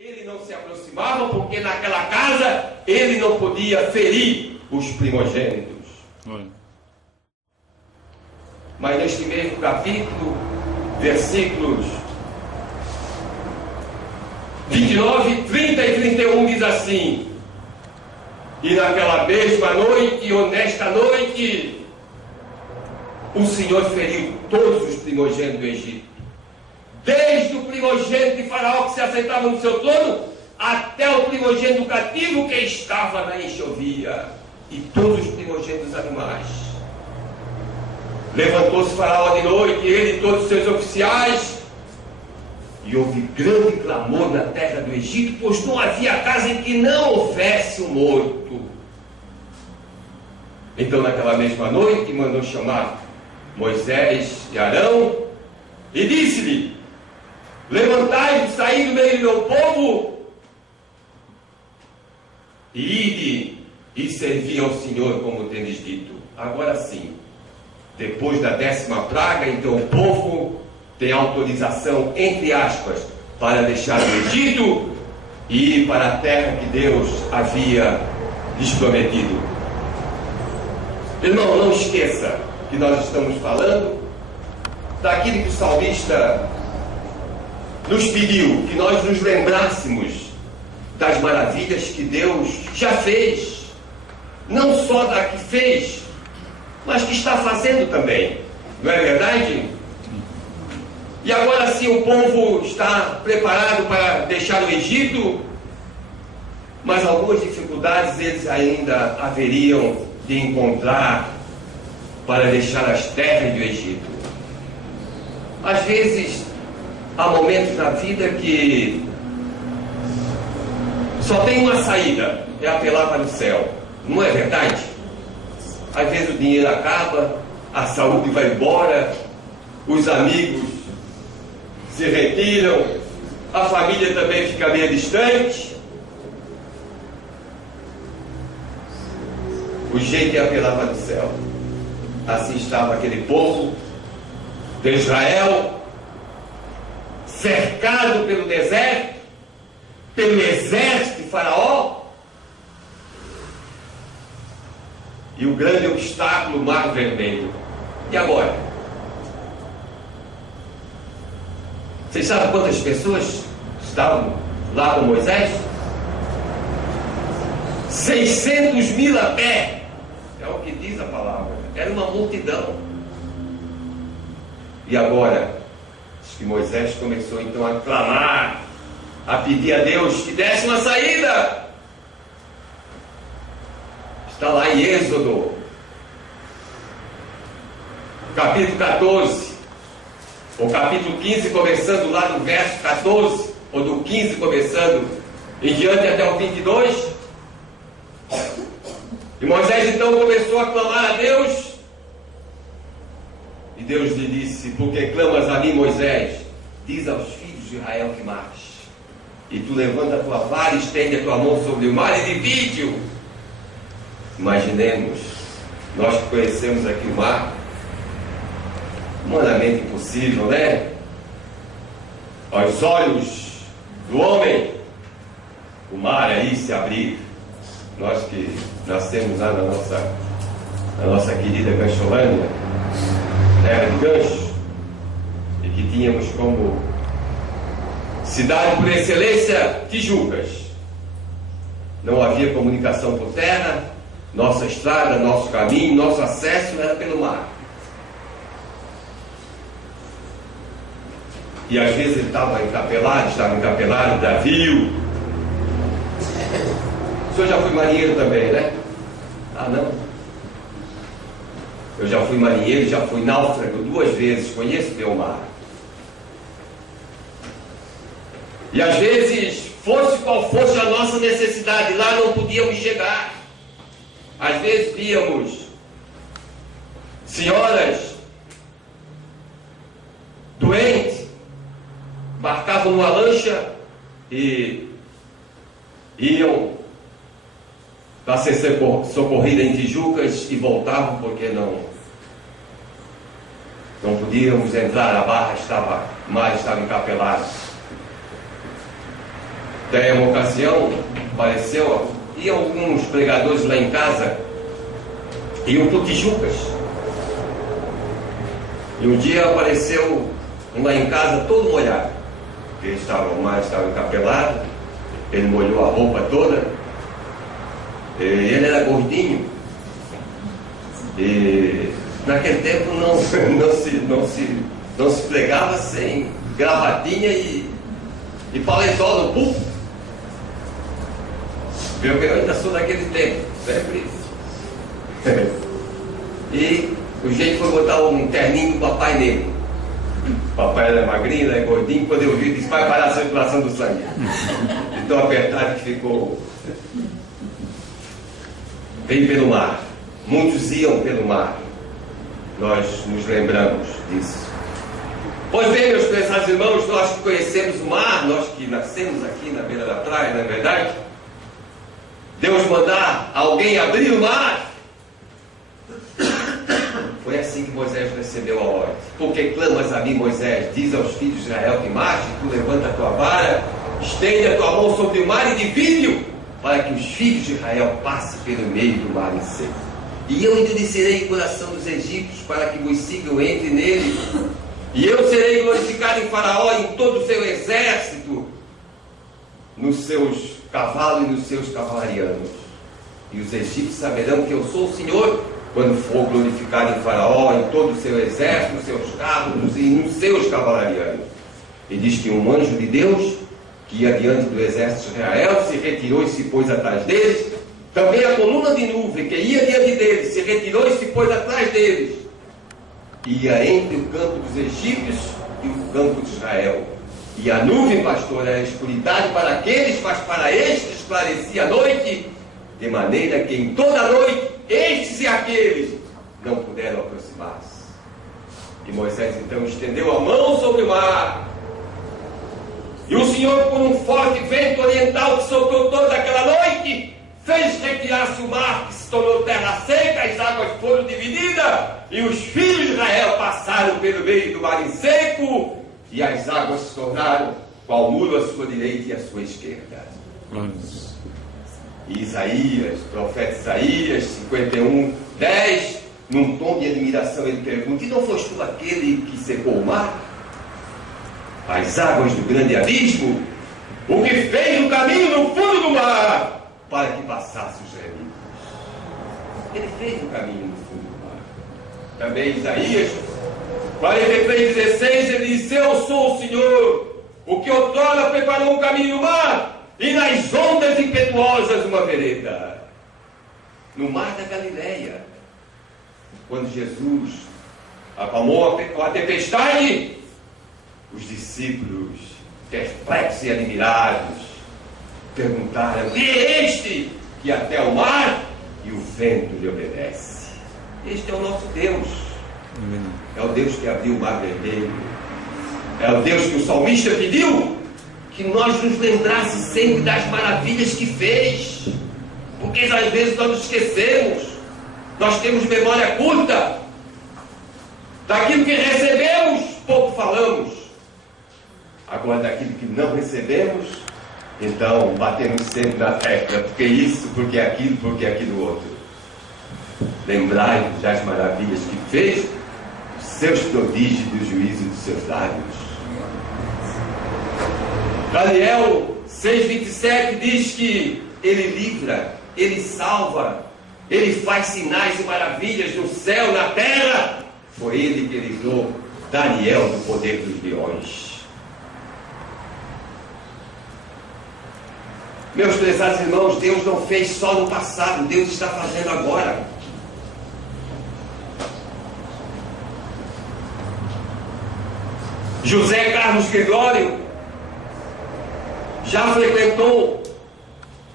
Ele não se aproximava porque naquela casa ele não podia ferir os primogênitos. Mas neste mesmo capítulo, versículos 29, 30 e 31 diz assim: e naquela mesma noite, ou nesta noite, o Senhor feriu todos os primogênitos do Egito, desde o primogênito de Faraó que se assentava no seu trono, até o primogênito cativo que estava na enxovia, e todos os primogênitos dos animais. Levantou-se Faraó de noite, ele e todos os seus oficiais, e houve grande clamor na terra do Egito, pois não havia casa em que não houvesse um morto. Então, naquela mesma noite, mandou chamar Moisés e Arão, e disse-lhe: levantai-vos, saí do meio do meu povo, e ide e servi ao Senhor, como tendes dito. Agora sim, depois da 10ª praga, então o povo tem autorização, entre aspas, para deixar o Egito e ir para a terra que Deus havia lhes prometido. Irmão, não esqueça que nós estamos falando daquilo que o salmista nos pediu, que nós nos lembrássemos das maravilhas que Deus já fez, não só da que fez, mas que está fazendo também, não é verdade? E agora sim o povo está preparado para deixar o Egito, mas algumas dificuldades eles ainda haveriam de encontrar para deixar as terras do Egito. Às vezes há momentos na vida que só tem uma saída, é apelar para o céu, não é verdade? Às vezes o dinheiro acaba, a saúde vai embora, os amigos se retiram, a família também fica meio distante. O jeito é apelar para o céu. Assim estava aquele povo de Israel, cercado pelo deserto, pelo exército de Faraó, e o grande obstáculo, o Mar Vermelho. E agora? Vocês sabem quantas pessoas estavam lá com Moisés? 600.000 a pé, é o que diz a palavra. Era uma multidão. E agora, diz que Moisés começou então a clamar, a pedir a Deus que desse uma saída. Está lá em Êxodo, capítulo 14, ou capítulo 15, começando lá no verso 14, ou do 15 começando em diante até o 22. E Moisés então começou a clamar a Deus, e Deus lhe disse: por que clamas a mim, Moisés? Diz aos filhos de Israel que marche, e tu levanta a tua vara, estende a tua mão sobre o mar e divide-o. Imaginemos, nós que conhecemos aqui o mar, humanamente impossível, né? Aos olhos do homem, o mar aí se abrir. Nós que nascemos lá na nossa querida Gancholândia, terra de Gancho, e que tínhamos como cidade por excelência Tijucas. Não havia comunicação por terra, nossa estrada, nosso caminho, nosso acesso era pelo mar. E às vezes ele estava encapelado, navio. O senhor já foi marinheiro também, né? Ah, não? Eu já fui marinheiro, já fui náufrago 2 vezes, conheço bem o mar. E às vezes, fosse qual fosse a nossa necessidade, lá não podíamos chegar. Às vezes víamos senhoras doentes, embarcavam numa lancha e iam para ser socorrida em Tijucas e voltavam porque não podíamos entrar, a barra estava, o mar estava encapelado. Daí uma ocasião apareceu, e alguns pregadores lá em casa iam para o Tijucas. E um dia apareceu lá em casa todo molhado. O mar estava encapelado, ele molhou a roupa toda. Ele era gordinho. E naquele tempo não se pregava sem gravatinha e paletó no pulso. Eu ainda sou daquele tempo, sempre isso. E o jeito foi botar um terninho do papai nele. O papai era magrinho, era gordinho. Quando eu vi, disse: vai parar a circulação do sangue. Então apertado que ficou. Veio pelo mar. Muitos iam pelo mar. Nós nos lembramos disso. Pois bem, meus prezados irmãos, nós que conhecemos o mar, nós que nascemos aqui na beira da praia, não é verdade? Deus mandar alguém abrir o mar. Foi assim que Moisés recebeu a ordem. Porque clamas a mim, Moisés, diz aos filhos de Israel que marche, tu levanta a tua vara, estende a tua mão sobre o mar e divide-o, para que os filhos de Israel passem pelo meio do mar em seco. E eu endurecerei o coração dos egípcios, para que vos sigam, entre nele. E eu serei glorificado em Faraó, em todo o seu exército, nos seus cavalos e nos seus cavalarianos. E os egípcios saberão que eu sou o Senhor, quando for glorificado em Faraó, em todo o seu exército, nos seus carros e nos seus cavalarianos. E diz que um anjo de Deus, que ia diante do exército de Israel, se retirou e se pôs atrás deles. Também a coluna de nuvem, que ia diante deles, se retirou e se pôs atrás deles. Ia entre o campo dos egípcios e o campo de Israel. E a nuvem, pastor, era escuridade para aqueles, mas para estes esclarecia a noite, de maneira que em toda a noite estes e aqueles não puderam aproximar-se. E Moisés então estendeu a mão sobre o mar. E o Senhor, por um forte vento oriental que soprou toda aquela noite, fez retirar-se o mar, que se tornou terra seca, as águas foram divididas, e os filhos de Israel passaram pelo meio do mar em seco, e as águas se tornaram qual muro à sua direita e à sua esquerda. E Isaías, profeta Isaías 51:10, num tom de admiração, ele pergunta: e não foste tu aquele que secou o mar, as águas do grande abismo, o que fez um caminho no fundo do mar, para que passasse os remidos? Ele fez um caminho no fundo do mar. Também Isaías 43:16, ele disse: eu sou o Senhor, o que outrora preparou um caminho no mar, e nas ondas impetuosas uma vereda. No mar da Galileia, quando Jesus acalmou a tempestade, os discípulos, perplexos e admirados, perguntaram: quem é este que até o mar e o vento lhe obedece? Este é o nosso Deus. É o Deus que abriu o mar vermelho. É o Deus que o salmista pediu que nós nos lembrássemos sempre das maravilhas que fez. Porque às vezes nós nos esquecemos. Nós temos memória curta. Daquilo que recebemos, pouco falamos. Agora, daquilo que não recebemos, então batemos sempre na tecla. Porque isso, porque aquilo, porque aquilo outro. Lembrai-vos das maravilhas que fez, dos seus prodígios e do juízo dos seus lábios. Daniel 6:27 diz que ele livra, ele salva, ele faz sinais e maravilhas no céu, na terra. Foi ele que livrou Daniel do poder dos leões. Meus prezados irmãos, Deus não fez só no passado, Deus está fazendo agora. José Carlos Gregório já frequentou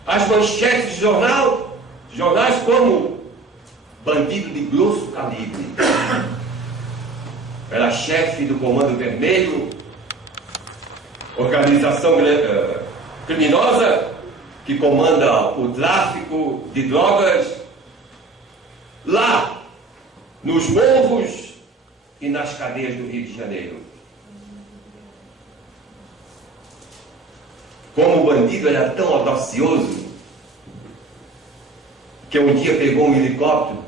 as manchetes de jornais como bandido de grosso calibre. Era chefe do Comando Vermelho, organização criminosa que comanda o tráfico de drogas lá nos morros e nas cadeias do Rio de Janeiro. Como o bandido era tão audacioso, que um dia pegou um helicóptero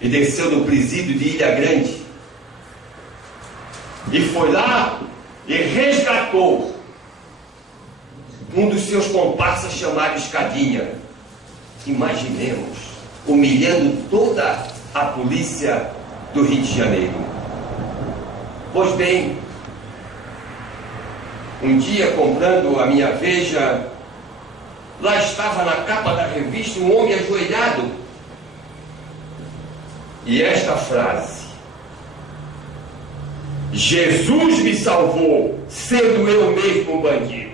e desceu no presídio de Ilha Grande e foi lá e resgatou um dos seus comparsas chamado Escadinha. Imaginemos, humilhando toda a polícia do Rio de Janeiro. Pois bem, um dia comprando a minha Veja, lá estava na capa da revista um homem ajoelhado. E esta frase: Jesus me salvou, sendo eu mesmo um bandido.